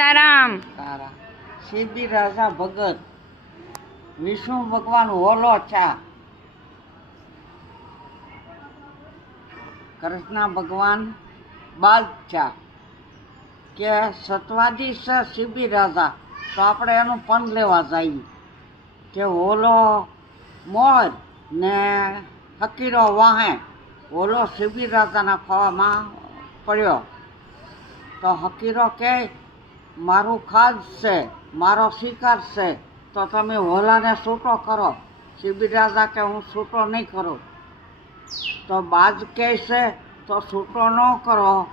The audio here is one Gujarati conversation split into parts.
સીતારામ. તારા સીધી રાજા ભગત વિષ્ણુ ભગવાન હોલો છા, કૃષ્ણ ભગવાન બાદશાહ કે સતવાદી છે સીબી રાજા. તો આપણે એનું પણ લેવા જઈએ કે હોલો મોર ને હકીરો વાહે હોલો સીબી રાજાના ખોવામાં પડ્યો. તો હકીરો કહે મારું ખાદ છે, મારો શિકાર છે, તો તમે હોલાને છૂટો કરો. સીબી રાજા કે હું છૂટો નહીં કરું. તો બાજ કહે છે તો છૂટો ન કરો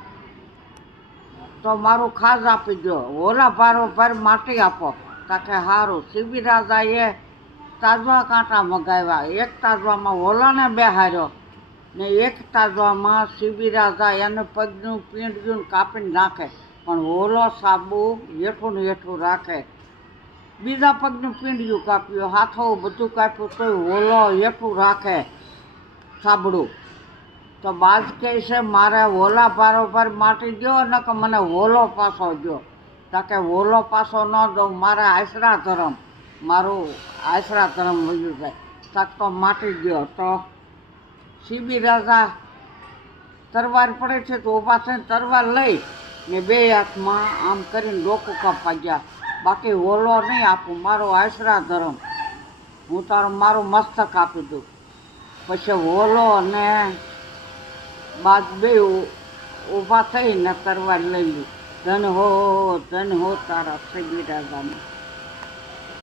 તો મારું ખાજ આપી દો, હોલા ભારોભાર માટી આપો. તાકે સારું. સીબી રાજાએ તાજવા કાંટા મગાવ્યા. એક તાજવામાં હોલાને બેહાર્યો ને એક તાજવામાં સીબી રાજા એને પગનું પીંડ્યું કાપીને નાખે, પણ હોલો સાબુ હેઠું ને હેઠું રાખે. બીજા પગનું પીંડ્યું કાપ્યું, હાથો બધું કાપ્યું, તોય હોલો હેઠું રાખે સાબડું. તો બાજ કહે છે મારે હોલા ભારોભાર માટી દો ને કે મને હોલો પાછો દો. તાકે હોલો પાછો ન દઉં, મારે આશરા ધર્મ, મારું આશરા ધર્મ વયું જાય. તાક તો માટી દો. તો સીબી રાજા તરવાર પડે છે તો ઊભા થઈને તરવાર લઈ ને બે હાથમાં આમ કરીને ડોકું કાપવા ગયા. બાકી હોલો નહીં આપું, મારો આશરા ધર્મ, હું તારું મારું મસ્તક આપી દઉં. પછી હોલો અને બાદ બે ઊભા થઈને તરવાર લઈ લી. ધન હો તારા સીબી રાજાને.